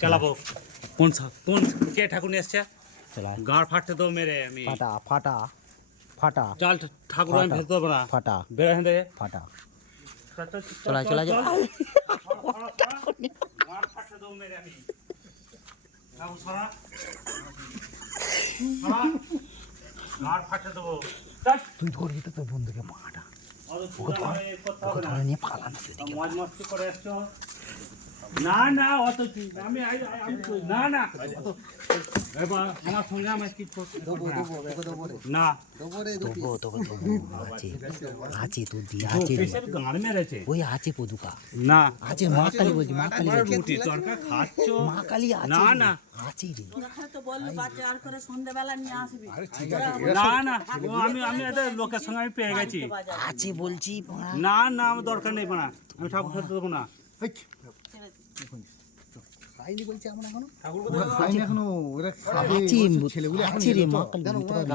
চালাবো কোন কে ঠাকুর এসছে গাঁড় ফাটতে তো মেরে আমি ফাটা ফাটা ফাটা। জাল ঠাকুর আমি ফেলতে পারব ফাটা। বেরো এখান ফাটা। চলা চলা তুই ধরবি তো তোর বন্ধুকে মাটা ধরে নিয়ে পালানো সেদিকে। না না অত আমি না না। আমার সঙ্গে আমার কি না। না তবু তবু তবু আছে আছে তোর দিয়ে আছে রে। মেরেছে? ওই আছে পদুকা। না। আছে মা কালী বলছি মা কালী রুটি তরকা খাচ্ছ? মা কালী আছে না, না। আছে রে। তোরা বলল বাচ্চা আর করে সন্ধ্যাবেলা নিয়ে আসবি। না না। ও আমি আমি এদের লোকের সঙ্গে আমি পেয়ে গেছি। আছে বলছি না না আমার দরকার নেই না আমি ঠাকুর দেবো না। খাইনি এখনও ওরা খাবে আছে ওরা ছেলেগুলো এখন আছে রে মা জানো, বলতে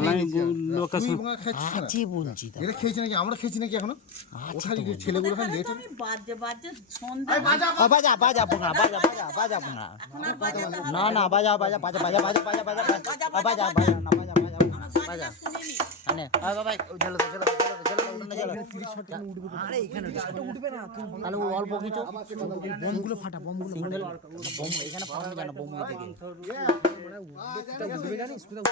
ওরা সঙ্গে মনে হয় খাচ্ছিস না। আছে বলছি এরা খেয়েছে নাকি আমরা খেয়েছি নাকি এখনও আছে খালি ছেলেগুলো খালি লেট বাজে বাজে সন্ধ্যা ও বাজা বাজা পোঙা বাজা বাজা বাজা এখন হবে না না বাজা বাজা বাজা বাজা বাজা বাজা বাজা বাজা বাজা বাজা না বাজা বাজা বাজা আনে আয় বাবা চলো চলো এখানে 30 শট এখানে উঠবে আরে এখানে শটটা উঠবে না তাহলে ও অল্প কিছু? বমগুলো ফাটা বমগুলো সিঙ্গেল বম এখানে ফাটানো যায় না বম থেকে মানে উঠবে জানিস? কোথাও